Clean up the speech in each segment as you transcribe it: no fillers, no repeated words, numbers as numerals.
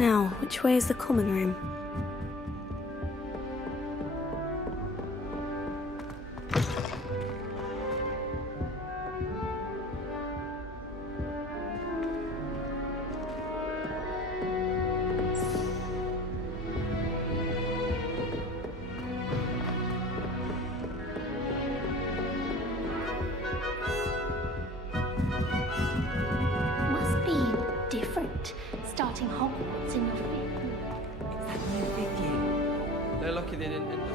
Now, which way is the common room? Must be different, starting Hogwarts in your fifth year. Is that you fifth year? They're lucky they didn't end up.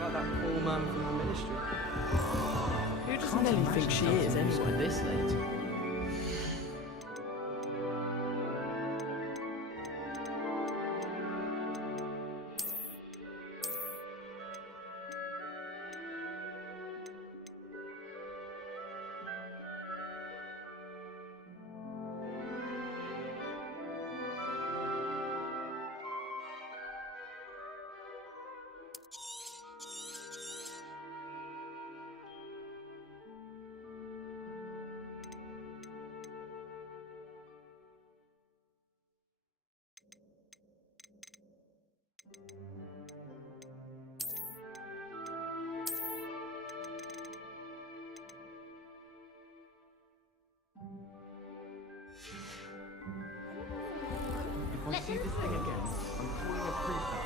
Like that poor man from the ministry. Who does Nelly think she is anyway this late? If I see this thing again, I'm calling a prefect.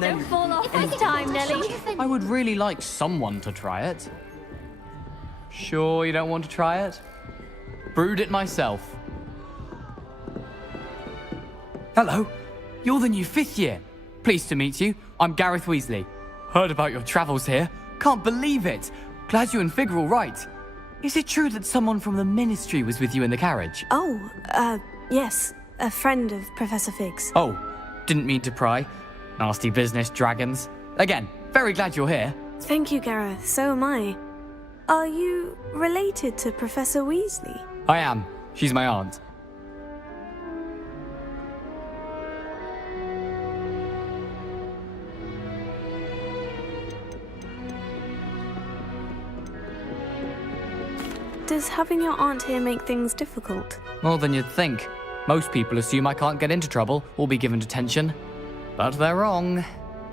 Don't fall off this time, Nelly. I would really like someone to try it. Sure you don't want to try it? Brewed it myself. Hello, you're the new 5th year. Pleased to meet you. I'm Gareth Weasley. Heard about your travels here. Can't believe it. Glad you and Fig are all right. Is it true that someone from the Ministry was with you in the carriage? Oh, yes. A friend of Professor Fig's. Oh, didn't mean to pry. Nasty business, dragons. Again, very glad you're here. Thank you, Gareth. So am I. Are you related to Professor Weasley? I am. She's my aunt. Does having your aunt here make things difficult? More than you'd think. Most people assume I can't get into trouble or be given detention. But they're wrong.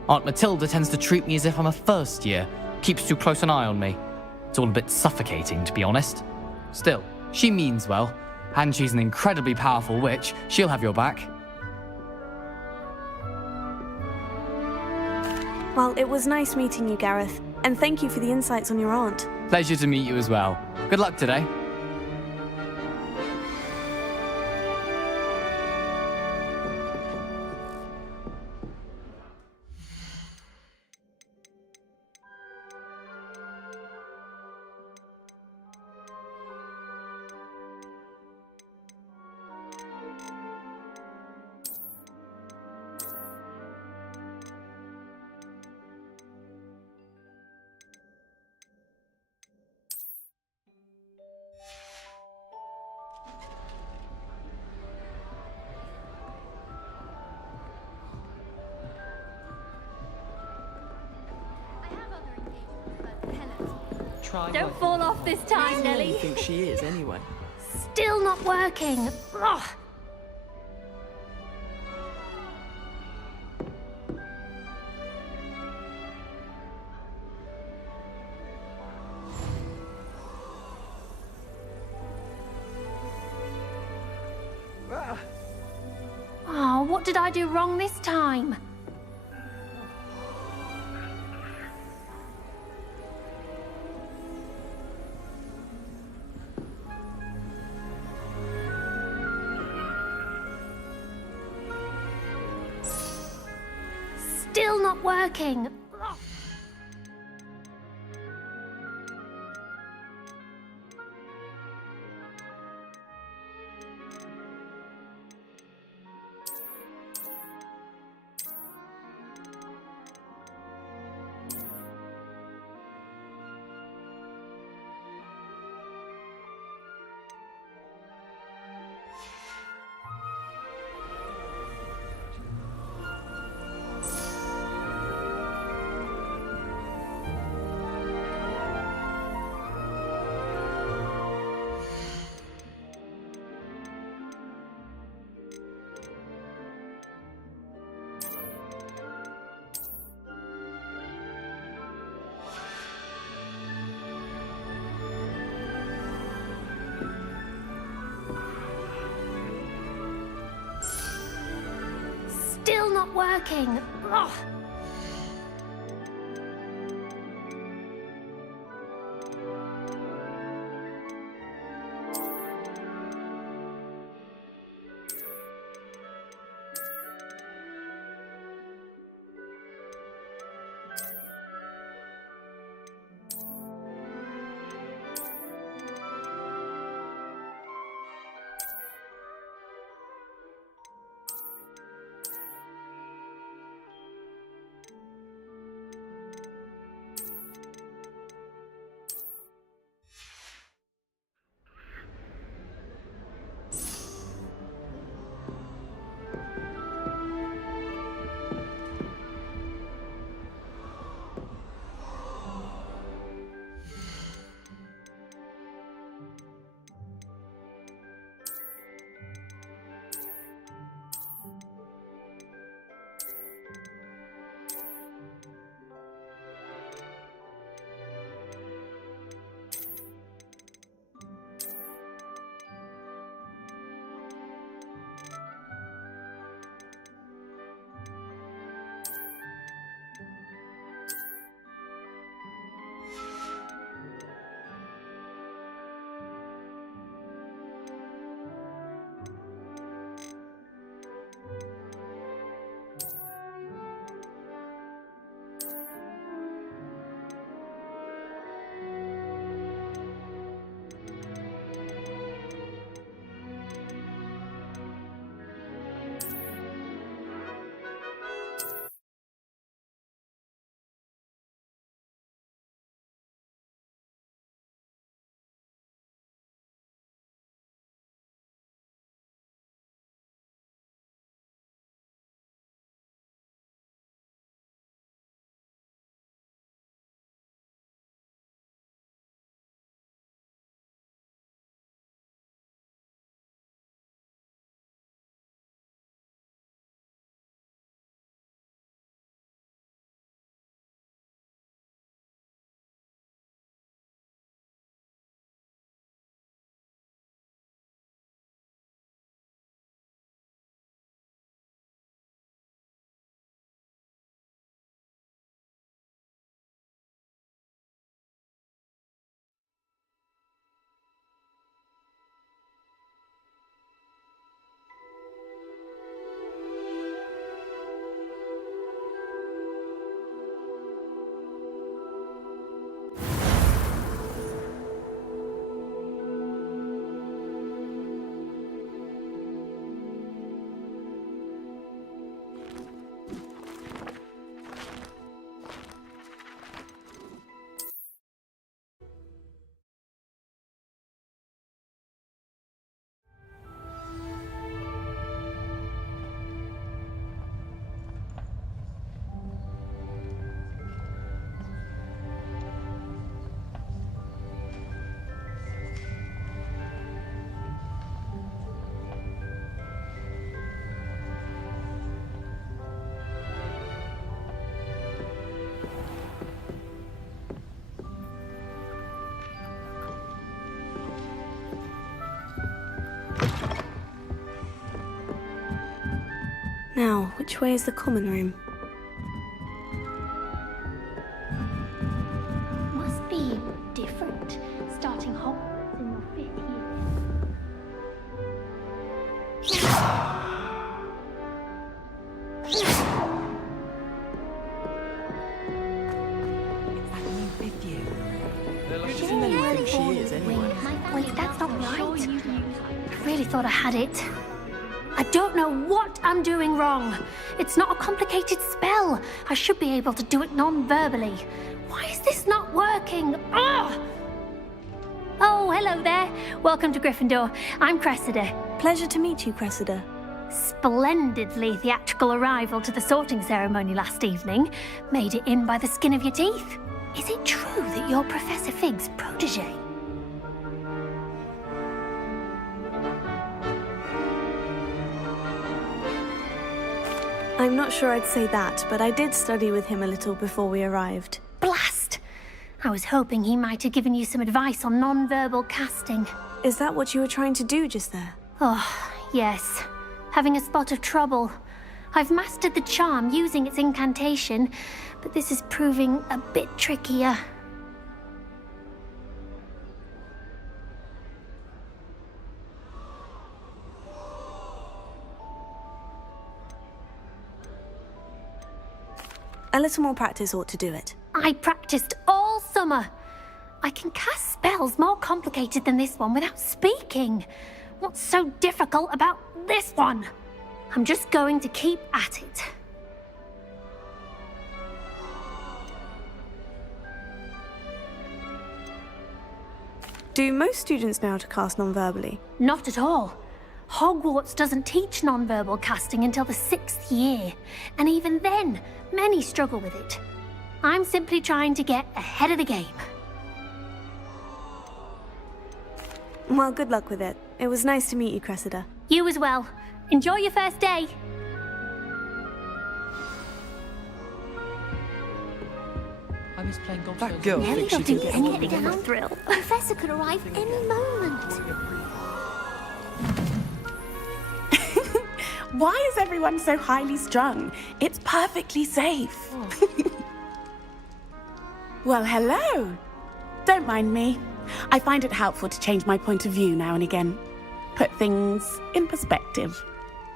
Aunt Matilda tends to treat me as if I'm a first year. Keeps too close an eye on me. It's all a bit suffocating, to be honest. Still, she means well. And she's an incredibly powerful witch. She'll have your back. Well, it was nice meeting you, Gareth. And thank you for the insights on your aunt. Pleasure to meet you as well. Good luck today. Try Don't working. fall off this time, Who do you Nelly. think she is, anyway? Still not working. Ugh. Oh, what did I do wrong this time? Still not working. Ugh. Still not working. Ugh. Now, which way is the common room? Must be different, starting Hogwarts in your 5th They're like Isn't that you think she is, anyway? Wait, that's not right. I really thought I had it. I don't know what I'm doing wrong. It's not a complicated spell. I should be able to do it non-verbally. Why is this not working? Ugh! Oh, hello there. Welcome to Gryffindor. I'm Cressida. Pleasure to meet you, Cressida. Splendidly theatrical arrival to the sorting ceremony last evening. Made it in by the skin of your teeth. Is it true that you're Professor Fig's protege? I'm not sure I'd say that, but I did study with him a little before we arrived. Blast! I was hoping he might have given you some advice on non-verbal casting. Is that what you were trying to do just there? Oh, yes. Having a spot of trouble. I've mastered the charm using its incantation, but this is proving a bit trickier. A little more practice ought to do it. I practiced all summer. I can cast spells more complicated than this one without speaking. What's so difficult about this one? I'm just going to keep at it. Do most students know how to cast non-verbally? Not at all. Hogwarts doesn't teach nonverbal casting until the 6th year, and even then, many struggle with it. I'm simply trying to get ahead of the game. Well, good luck with it. It was nice to meet you, Cressida. You as well. Enjoy your first day. I miss playing golf. That girl Nelly thinks she will can do get on anything on a thrill. Professor could arrive any moment. Why is everyone so highly strung? It's perfectly safe. Well, hello. Don't mind me. I find it helpful to change my point of view now and again. Put things in perspective.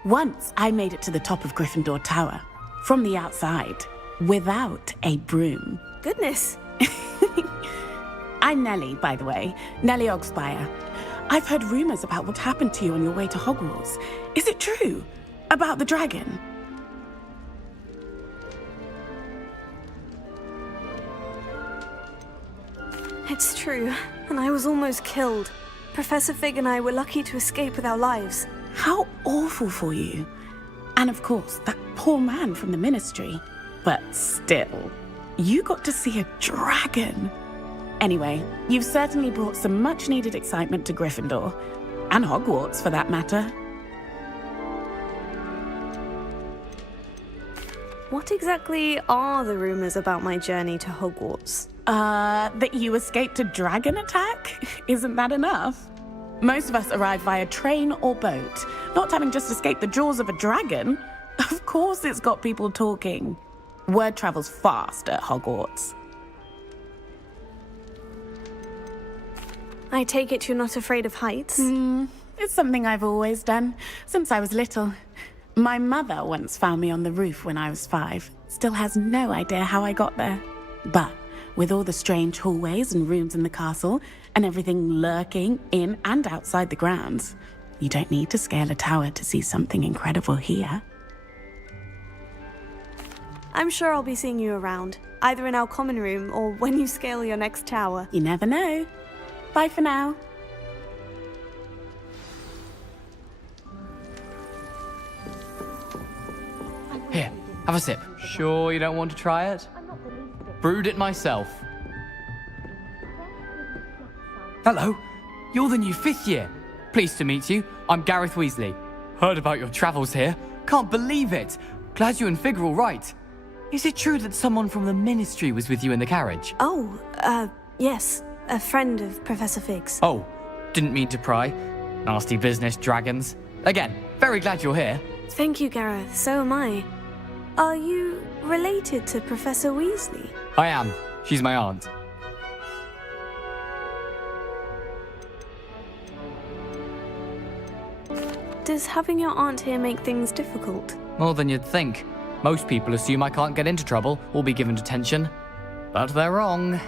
Once I made it to the top of Gryffindor Tower, from the outside, without a broom. Goodness. I'm Nellie, by the way. Nellie Ogspire. I've heard rumors about what happened to you on your way to Hogwarts. Is it true? About the dragon? It's true, and I was almost killed. Professor Fig and I were lucky to escape with our lives. How awful for you. And of course, that poor man from the Ministry. But still, you got to see a dragon. Anyway, you've certainly brought some much-needed excitement to Gryffindor. And Hogwarts, for that matter. What exactly are the rumors about my journey to Hogwarts? That you escaped a dragon attack? Isn't that enough? Most of us arrive via train or boat, not having just escaped the jaws of a dragon. Of course it's got people talking. Word travels fast at Hogwarts. I take it you're not afraid of heights? It's something I've always done, since I was little. My mother once found me on the roof when I was 5. Still has no idea how I got there. But with all the strange hallways and rooms in the castle, and everything lurking in and outside the grounds, you don't need to scale a tower to see something incredible here. I'm sure I'll be seeing you around, either in our common room or when you scale your next tower. You never know. Bye for now. Here, have a sip. Sure you don't want to try it? Brewed it myself. Hello, you're the new 5th year. Pleased to meet you. I'm Gareth Weasley. Heard about your travels here. Can't believe it. Glad you and Fig are all right. Is it true that someone from the Ministry was with you in the carriage? Oh, yes. A friend of Professor Fig's. Oh, didn't mean to pry. Nasty business, dragons. Again, very glad you're here. Thank you, Gareth. So am I. Are you related to Professor Weasley? I am. She's my aunt. Does having your aunt here make things difficult? More than you'd think. Most people assume I can't get into trouble or be given detention. But they're wrong.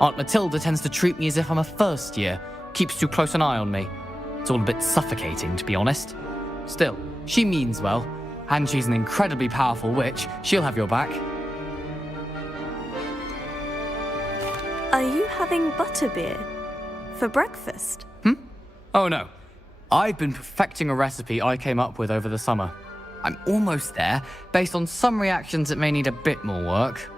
Aunt Matilda tends to treat me as if I'm a first year, keeps too close an eye on me. It's all a bit suffocating, to be honest. Still, she means well, and she's an incredibly powerful witch. She'll have your back. Are you having butterbeer? For breakfast? Oh no. I've been perfecting a recipe I came up with over the summer. I'm almost there. Based on some reactions, it may need a bit more work.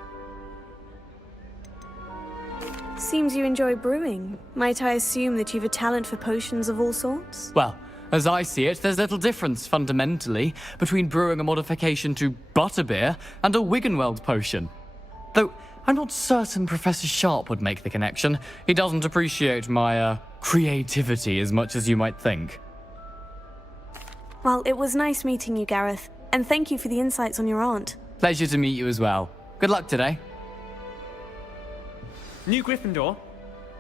Seems you enjoy brewing. Might I assume that you've a talent for potions of all sorts? Well, as I see it, there's little difference, fundamentally, between brewing a modification to butterbeer and a Wiggenweld potion. Though, I'm not certain Professor Sharp would make the connection. He doesn't appreciate my, creativity as much as you might think. Well, it was nice meeting you, Gareth, and thank you for the insights on your aunt. Pleasure to meet you as well. Good luck today. New Gryffindor.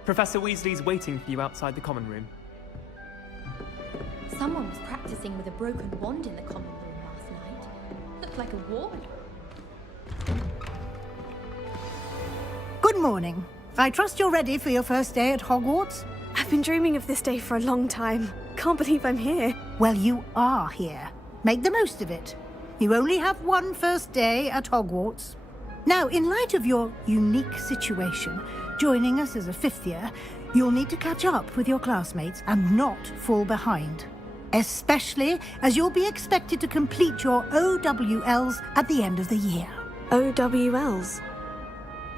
Professor Weasley's waiting for you outside the common room. Someone was practicing with a broken wand in the common room last night. Looked like a ward. Good morning. I trust you're ready for your first day at Hogwarts? I've been dreaming of this day for a long time. Can't believe I'm here. Well, you are here. Make the most of it. You only have one first day at Hogwarts. Now, in light of your unique situation, joining us as a fifth year, you'll need to catch up with your classmates and not fall behind. Especially as you'll be expected to complete your OWLs at the end of the year. OWLs?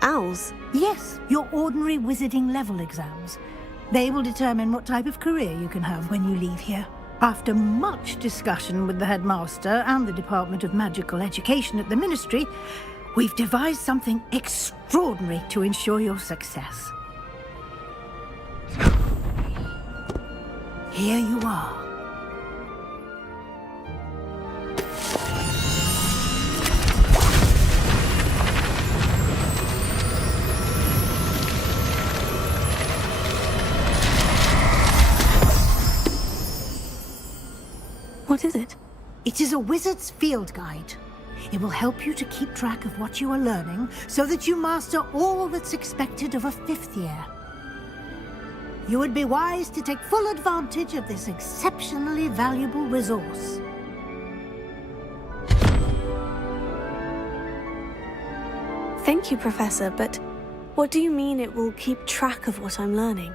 Owls? Yes, your ordinary wizarding level exams. They will determine what type of career you can have when you leave here. After much discussion with the headmaster and the Department of Magical Education at the Ministry, we've devised something extraordinary to ensure your success. Here you are. What is it? It is a wizard's field guide. It will help you to keep track of what you are learning so that you master all that's expected of a fifth year. You would be wise to take full advantage of this exceptionally valuable resource. Thank you, Professor, but what do you mean it will keep track of what I'm learning?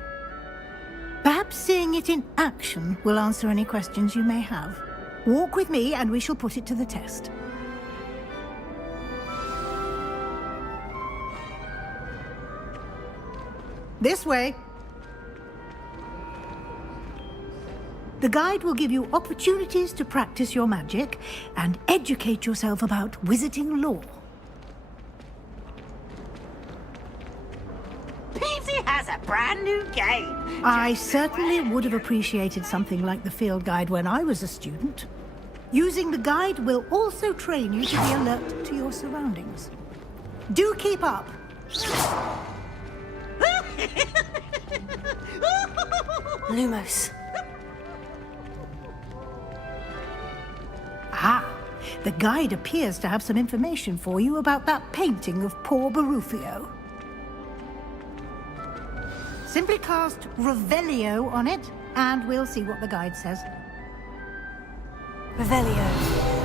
Perhaps seeing it in action will answer any questions you may have. Walk with me and we shall put it to the test. This way. The guide will give you opportunities to practice your magic and educate yourself about wizarding lore. Peavsy has a brand new game. I certainly would have appreciated something like the field guide when I was a student. Using the guide will also train you to be alert to your surroundings. Do keep up. Lumos. Ah, the guide appears to have some information for you about that painting of poor Barufio. Simply cast Revelio on it, and we'll see what the guide says. Revelio.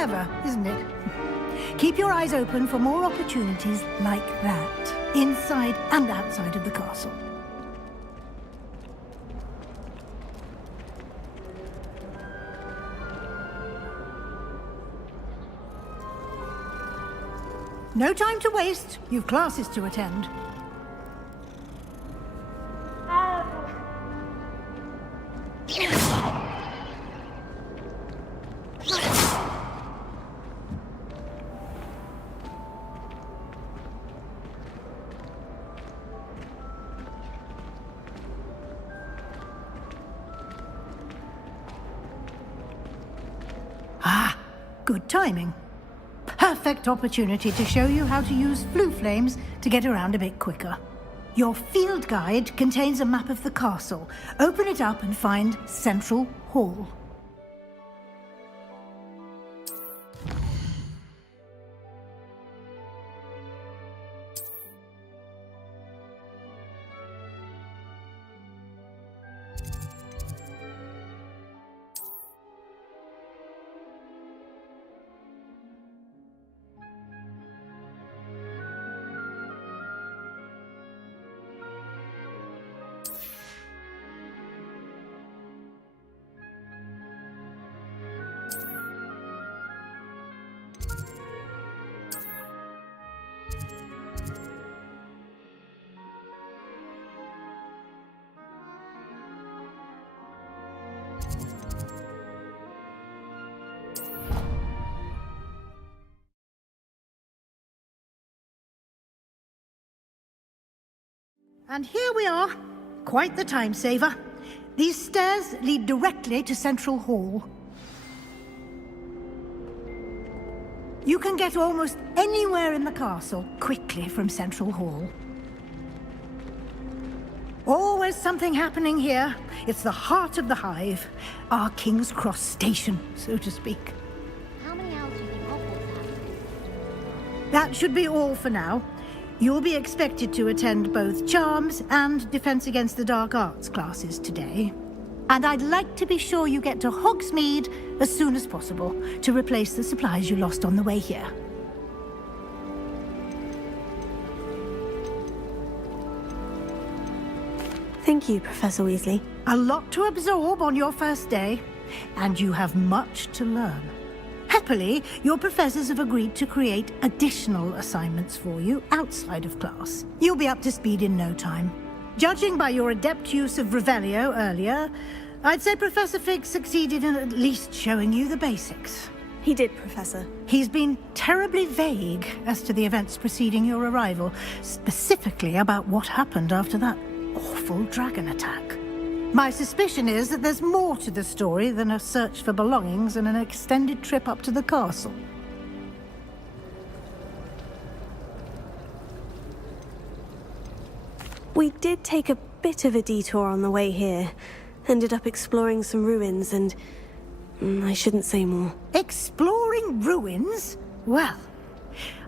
Clever, isn't it? Keep your eyes open for more opportunities like that, inside and outside of the castle. No time to waste. You've classes to attend. Ah, good timing. Perfect opportunity to show you how to use flue flames to get around a bit quicker. Your field guide contains a map of the castle. Open it up and find Central Hall. And here we are. Quite the time saver. These stairs lead directly to Central Hall. You can get almost anywhere in the castle quickly from Central Hall. Always something happening here. It's the heart of the hive. Our King's Cross station, so to speak. How many hours do you think Hogwarts has? That should be all for now. You'll be expected to attend both Charms and Defense Against the Dark Arts classes today. And I'd like to be sure you get to Hogsmeade as soon as possible to replace the supplies you lost on the way here. Thank you, Professor Weasley. A lot to absorb on your first day, and you have much to learn. Happily, your professors have agreed to create additional assignments for you outside of class. You'll be up to speed in no time. Judging by your adept use of Revelio earlier, I'd say Professor Fig succeeded in at least showing you the basics. He did, Professor. He's been terribly vague as to the events preceding your arrival, specifically about what happened after that awful dragon attack. My suspicion is that there's more to the story than a search for belongings and an extended trip up to the castle. We did take a bit of a detour on the way here. Ended up exploring some ruins and... I shouldn't say more. Exploring ruins? Well,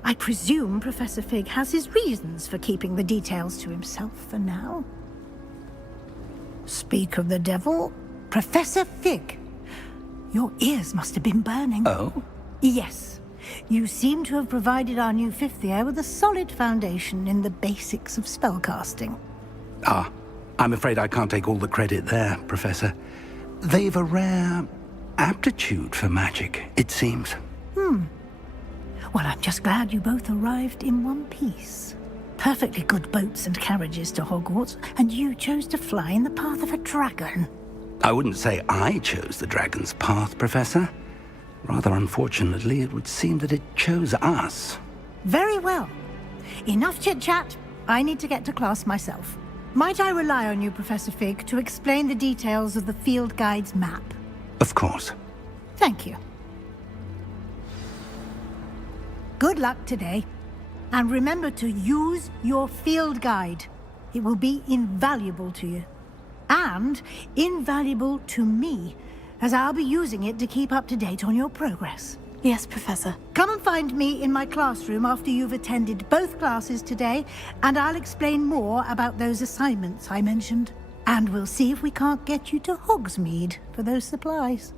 I presume Professor Fig has his reasons for keeping the details to himself for now. Speak of the devil, Professor Fig. Your ears must have been burning. Oh? Yes. You seem to have provided our new fifth year with a solid foundation in the basics of spellcasting. Ah, I'm afraid I can't take all the credit there, Professor. They've a rare aptitude for magic, it seems. Well, I'm just glad you both arrived in one piece. Perfectly good boats and carriages to Hogwarts, and you chose to fly in the path of a dragon. I wouldn't say I chose the dragon's path, Professor. Rather unfortunately, it would seem that it chose us. Very well. Enough chit-chat. I need to get to class myself. Might I rely on you, Professor Fig, to explain the details of the field guide's map? Of course. Thank you. Good luck today. And remember to use your field guide. It will be invaluable to you. And invaluable to me, as I'll be using it to keep up to date on your progress. Yes, Professor. Come and find me in my classroom after you've attended both classes today, and I'll explain more about those assignments I mentioned. And we'll see if we can't get you to Hogsmeade for those supplies.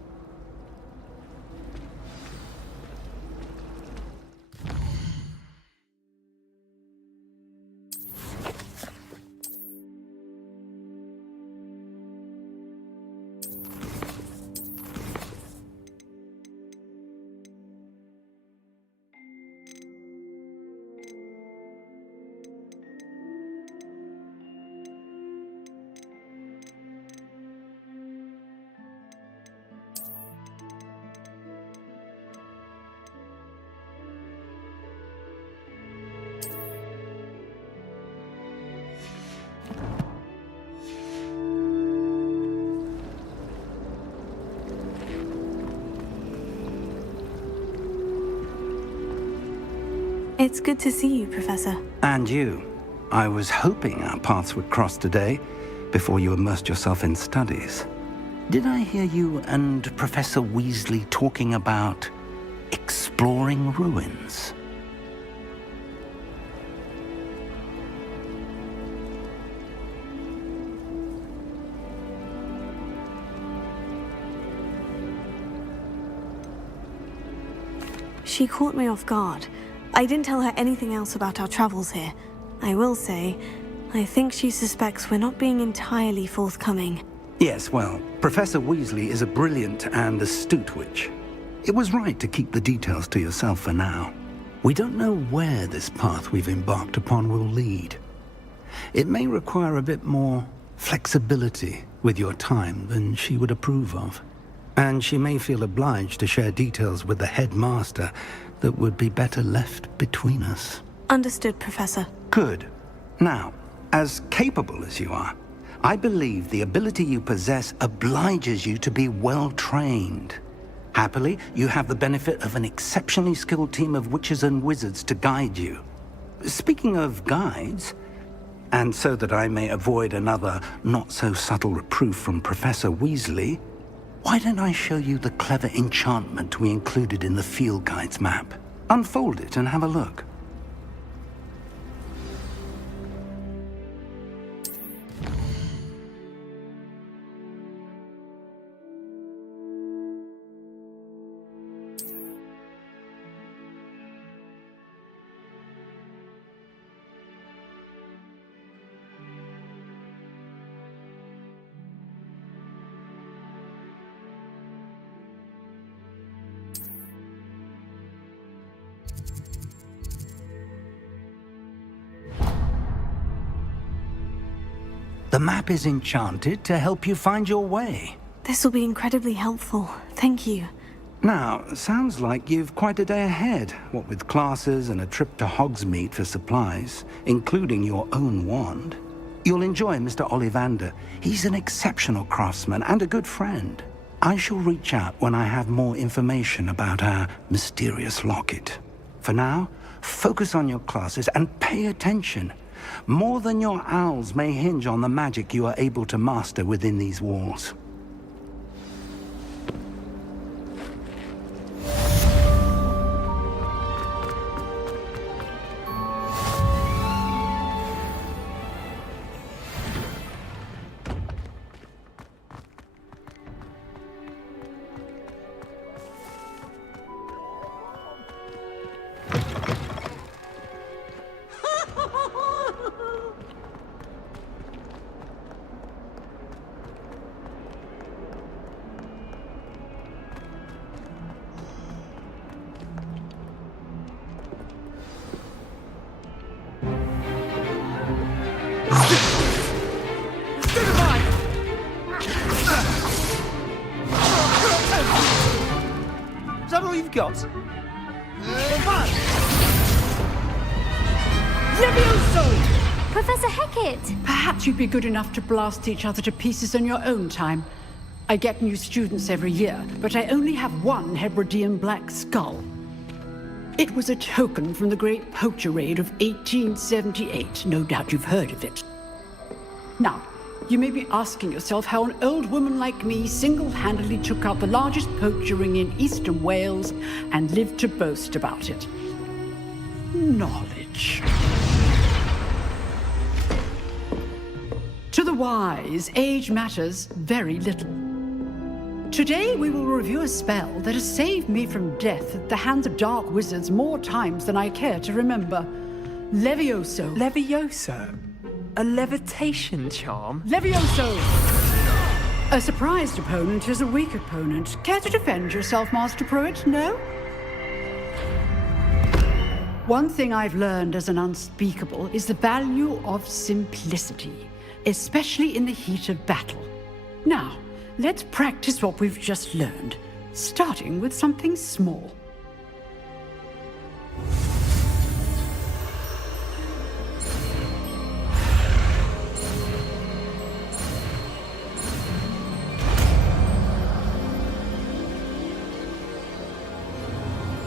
It's good to see you, Professor. And you. I was hoping our paths would cross today, before you immersed yourself in studies. Did I hear you and Professor Weasley talking about exploring ruins? She caught me off guard. I didn't tell her anything else about our travels here. I will say, I think she suspects we're not being entirely forthcoming. Yes, well, Professor Weasley is a brilliant and astute witch. It was right to keep the details to yourself for now. We don't know where this path we've embarked upon will lead. It may require a bit more flexibility with your time than she would approve of. And she may feel obliged to share details with the headmaster that would be better left between us. Understood, Professor. Good. Now, as capable as you are, I believe the ability you possess obliges you to be well trained. Happily, you have the benefit of an exceptionally skilled team of witches and wizards to guide you. Speaking of guides, and so that I may avoid another not-so-subtle reproof from Professor Weasley, why don't I show you the clever enchantment we included in the field guide's map? Unfold it and have a look. The map is enchanted to help you find your way. This will be incredibly helpful. Thank you. Now, sounds like you've quite a day ahead, what with classes and a trip to Hogsmeade for supplies, including your own wand. You'll enjoy Mr. Ollivander. He's an exceptional craftsman and a good friend. I shall reach out when I have more information about our mysterious locket. For now, focus on your classes and pay attention. More than your owls may hinge on the magic you are able to master within these walls. Is that all you've got? Professor Hecat! Perhaps you'd be good enough to blast each other to pieces in your own time. I get new students every year, but I only have one Hebridean black skull. It was a token from the Great Poacher Raid of 1878. No doubt you've heard of it. Now, you may be asking yourself how an old woman like me single-handedly took out the largest poacher ring in eastern Wales and lived to boast about it. Knowledge. To the wise, age matters very little. Today we will review a spell that has saved me from death at the hands of dark wizards more times than I care to remember. Levioso. Levioso? A levitation charm? Levioso! A surprised opponent is a weak opponent. Care to defend yourself, Master Pruitt? No? One thing I've learned as an unspeakable is the value of simplicity, especially in the heat of battle. Now, let's practice what we've just learned, starting with something small.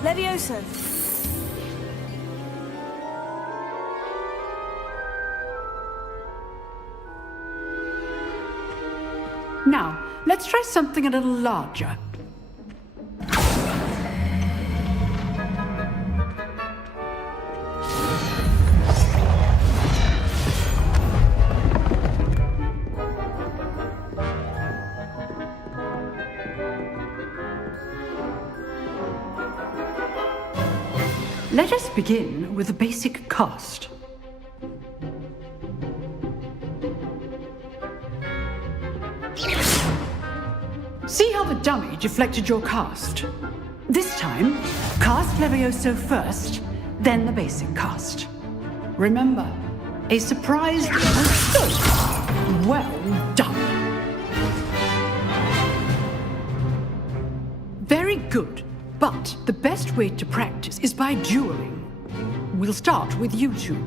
Levioso. Now, let's try something a little larger. Let us begin with the basic cast. See how the dummy deflected your cast? This time, cast Levioso first, then the basic cast. Remember, a surprise... Well done. Very good. But the best way to practice is by dueling. We'll start with you two.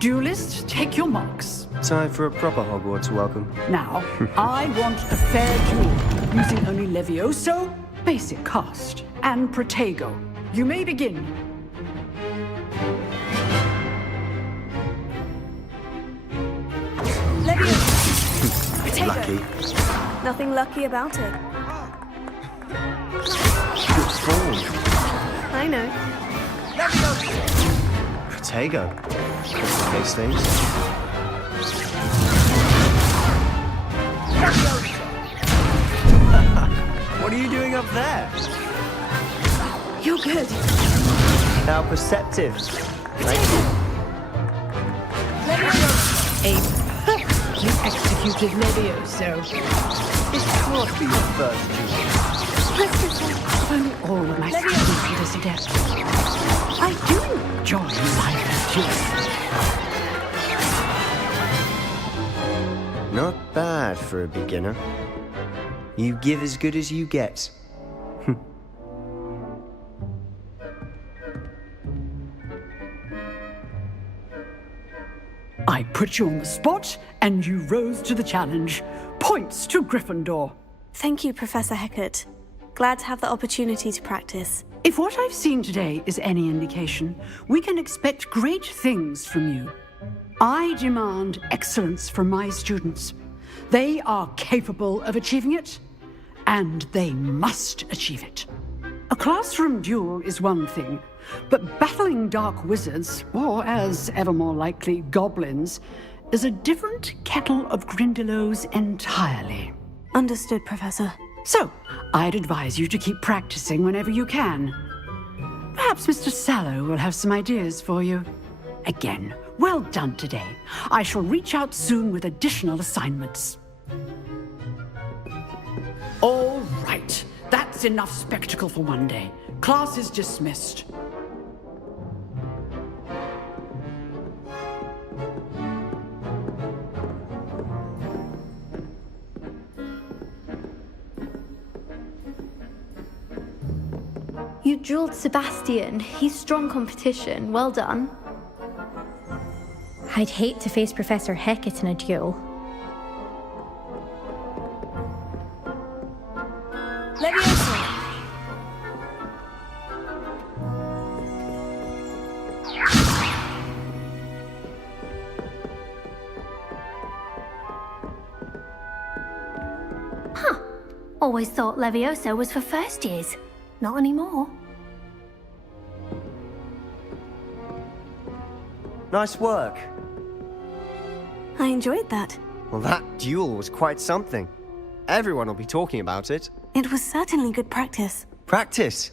Duelists, take your marks. Time for a proper Hogwarts welcome. Now, I want a fair duel, using only Levioso, basic cast, and Protego. You may begin. Levioso! Protego! Lucky. Nothing lucky about it. Good form. I know. Protego. Complicate things. What are you doing up there? You're good. How perceptive. Thank you. A perfectly executed Levioso. It can't be your first duel. If only all of my students were this adept. I do enjoy live duels. Not bad for a beginner. You give as good as you get. I put you on the spot, and you rose to the challenge. Points to Gryffindor. Thank you, Professor Hecat. Glad to have the opportunity to practice. If what I've seen today is any indication, we can expect great things from you. I demand excellence from my students. They are capable of achieving it, and they must achieve it. A classroom duel is one thing, but battling dark wizards, or as ever more likely, goblins, is a different kettle of Grindylows entirely. Understood, Professor. So, I'd advise you to keep practicing whenever you can. Perhaps Mr. Sallow will have some ideas for you. Again, well done today. I shall reach out soon with additional assignments. All right, that's enough spectacle for one day. Class is dismissed. You drilled Sebastian. He's strong competition. Well done. I'd hate to face Professor Hecat in a duel. Levioso! Always thought Levioso was for first years. Not anymore. Nice work. I enjoyed that. Well, that duel was quite something. Everyone will be talking about it. It was certainly good practice. Practice?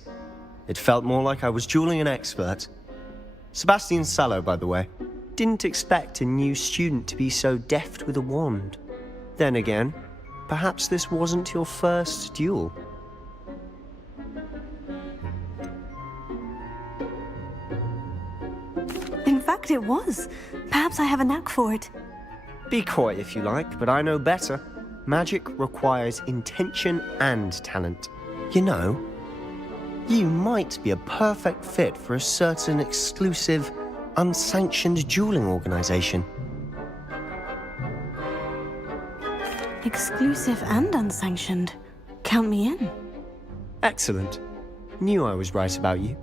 It felt more like I was dueling an expert. Sebastian Sallow, by the way. Didn't expect a new student to be so deft with a wand. Then again, perhaps this wasn't your first duel. In fact, it was. Perhaps I have a knack for it. Be coy if you like, but I know better. Magic requires intention and talent. You know, you might be a perfect fit for a certain exclusive, unsanctioned dueling organization. Exclusive and unsanctioned. Count me in. Excellent. Knew I was right about you.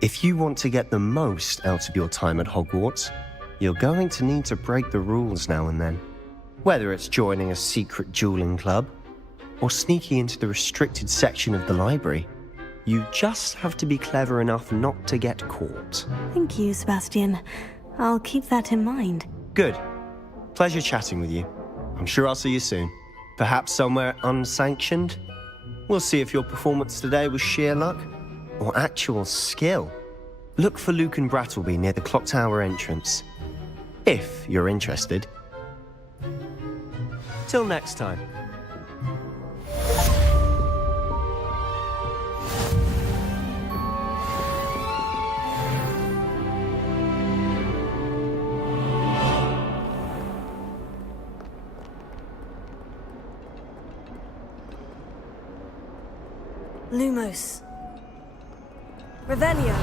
If you want to get the most out of your time at Hogwarts, you're going to need to break the rules now and then. Whether it's joining a secret dueling club, or sneaking into the restricted section of the library. You just have to be clever enough not to get caught. Thank you, Sebastian. I'll keep that in mind. Good. Pleasure chatting with you. I'm sure I'll see you soon. Perhaps somewhere unsanctioned? We'll see if your performance today was sheer luck or actual skill. Look for Luke and Brattleby near the clock tower entrance, if you're interested. Till next time. Lumos. Revelio.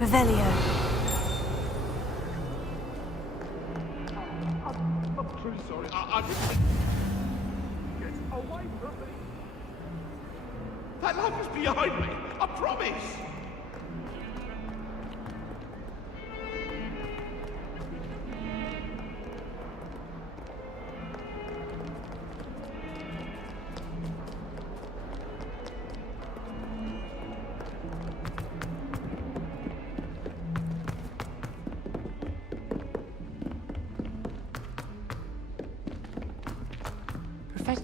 Revelio. I'm truly sorry. I didn't... Get away from me. That light was behind me. I promise.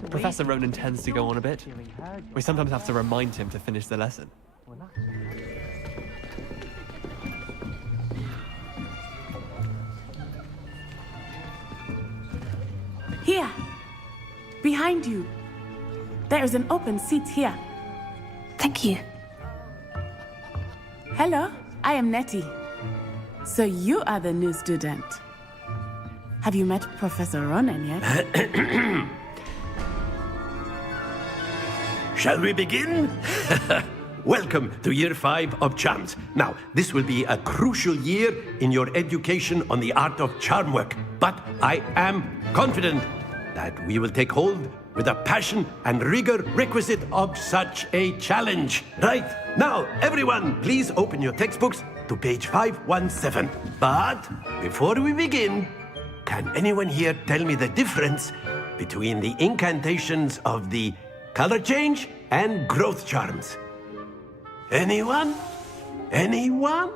Professor Ronan tends to go on a bit. We sometimes have to remind him to finish the lesson. Here! Behind you! There is an open seat here. Thank you. Hello, I am Nettie. So you are the new student. Have you met Professor Ronan yet? Shall we begin? Welcome to Year 5 of Charms. Now, this will be a crucial year in your education on the art of charm work. But I am confident that we will take hold with the passion and rigor requisite of such a challenge. Right, now, everyone, please open your textbooks to page 517. But before we begin, can anyone here tell me the difference between the incantations of the color change and growth charms? Anyone? Anyone?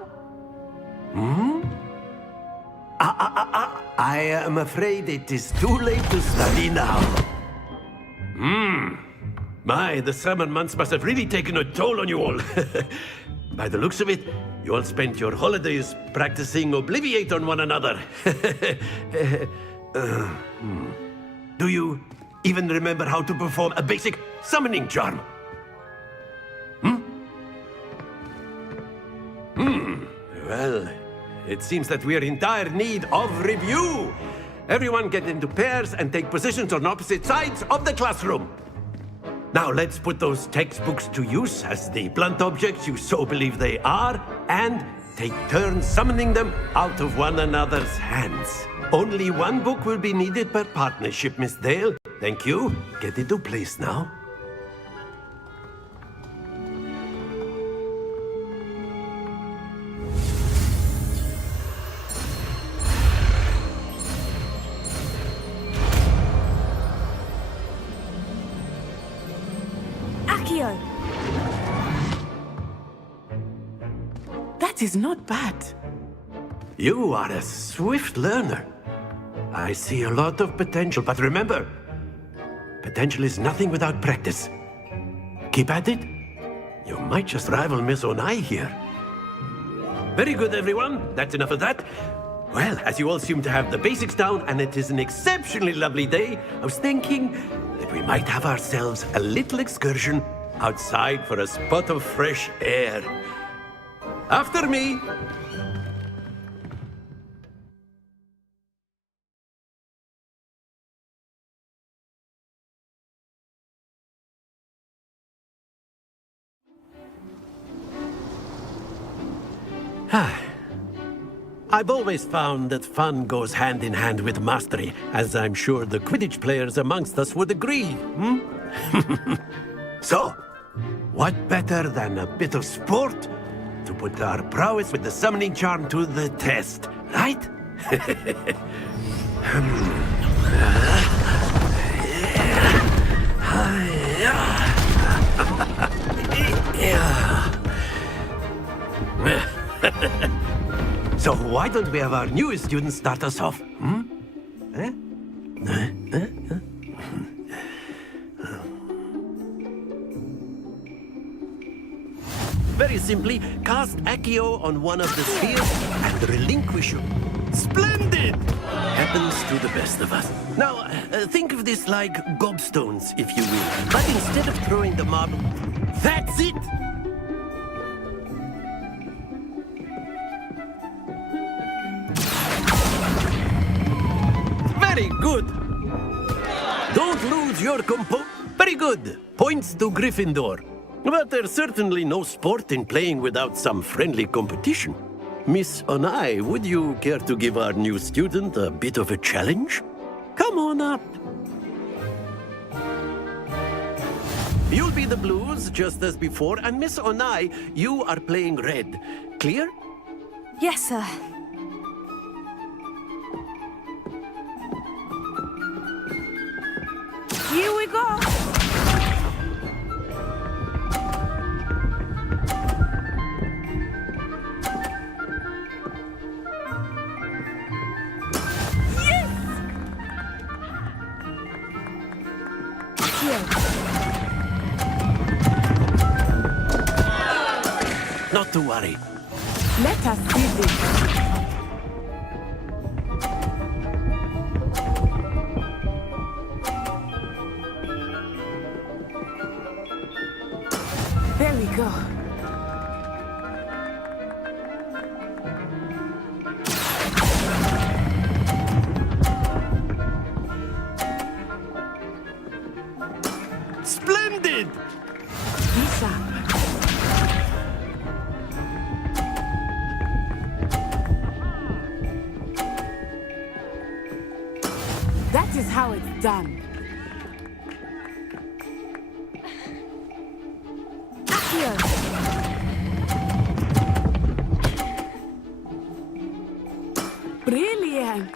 I am afraid it is too late to study now. My, the summer months must have really taken a toll on you all. By the looks of it, you all spent your holidays practicing Obliviate on one another. Do you even remember how to perform a basic summoning charm? Well, it seems that we are in dire need of review. Everyone get into pairs and take positions on opposite sides of the classroom. Now let's put those textbooks to use as the blunt objects you so believe they are, and take turns summoning them out of one another's hands. Only one book will be needed per partnership, Miss Dale. Thank you. Get into place now. Accio! That is not bad. You are a swift learner. I see a lot of potential, but remember, potential is nothing without practice. Keep at it. You might just rival Miss Onai here. Very good, everyone. That's enough of that. Well, as you all seem to have the basics down, and it is an exceptionally lovely day, I was thinking that we might have ourselves a little excursion outside for a spot of fresh air. After me. I've always found that fun goes hand in hand with mastery, as I'm sure the Quidditch players amongst us would agree. So, what better than a bit of sport to put our prowess with the summoning charm to the test, right? So why don't we have our newest student start us off? Very simply, cast Accio on one of the spheres and relinquish you. Splendid! Happens to the best of us. Now, think of this like gobstones, if you will. But instead of throwing the marble, that's it! Very good. Don't lose your compo. Very good. Points to Gryffindor. But there's certainly no sport in playing without some friendly competition. Miss Onai, would you care to give our new student a bit of a challenge? Come on up. You'll be the blues, just as before, and Miss Onai, you are playing red. Clear? Yes, sir. Here we go! Not to worry. Let us see this. There we go. Splendid! Lisa. That is how it's done. Brilliant!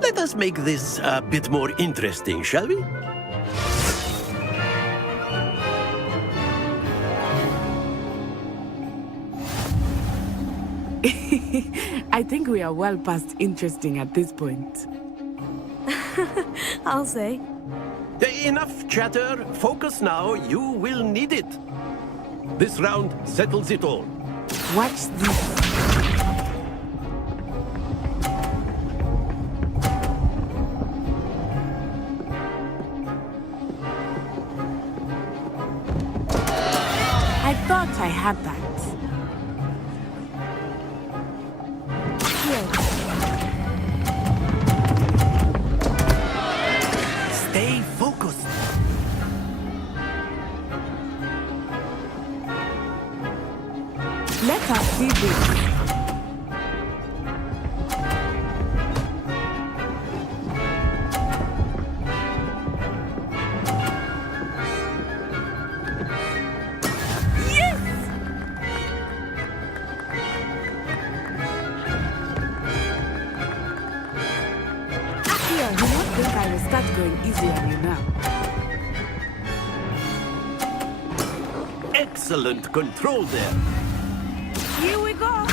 Let us make this a bit more interesting, shall we? I think we are well past interesting at this point. I'll say. Enough chatter. Focus now. You will need it. This round settles it all. Watch this. I thought I had that. Stay focused. Let us see this. Excellent control there. Here we go!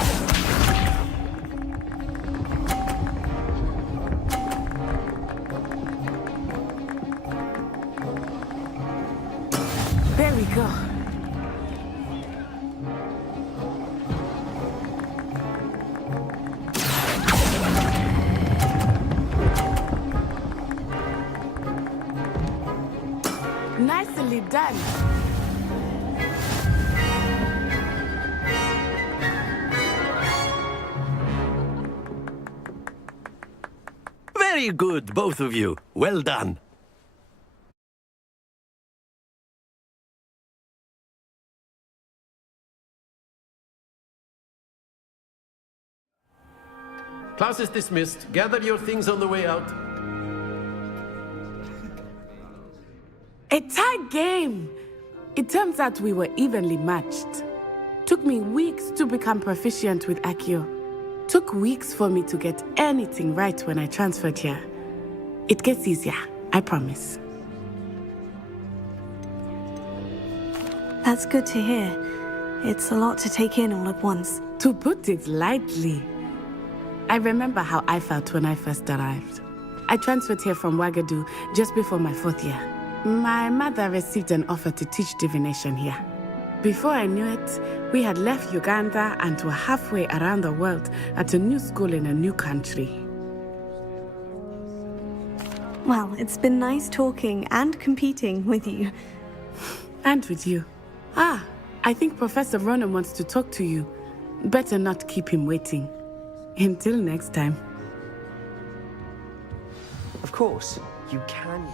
There we go. Nicely done. Very good, both of you. Well done. Class is dismissed. Gather your things on the way out. A tight game. It turns out we were evenly matched. Took me weeks to become proficient with Accio. Took weeks for me to get anything right when I transferred here. It gets easier, I promise. That's good to hear. It's a lot to take in all at once. To put it lightly. I remember how I felt when I first arrived. I transferred here from Wagadu just before my 4th year. My mother received an offer to teach divination here. Before I knew it, we had left Uganda and were halfway around the world at a new school in a new country. Well, it's been nice talking and competing with you. And with you. Ah, I think Professor Ronan wants to talk to you. Better not keep him waiting. Until next time. Of course, you can.